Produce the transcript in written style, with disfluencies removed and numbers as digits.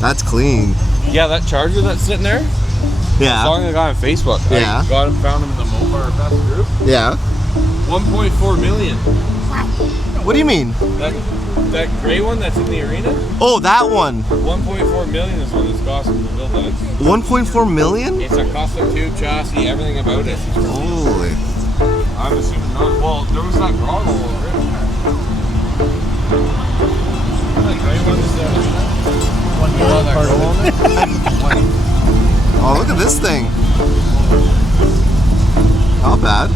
That's clean. Yeah, that Charger that's sitting there. Yeah. Following the guy on Facebook. Yeah. I found him in the Mopar Fest group. Yeah. 1.4 million. What do you mean? That gray one that's in the arena? Oh, that one. 1.4 million is what it's costing to build that. 1.4 million? It's a custom tube chassis, everything about it. Holy. I'm assuming not. Well, there was that throttle over it. That gray one is Oh, look at this thing. Not bad.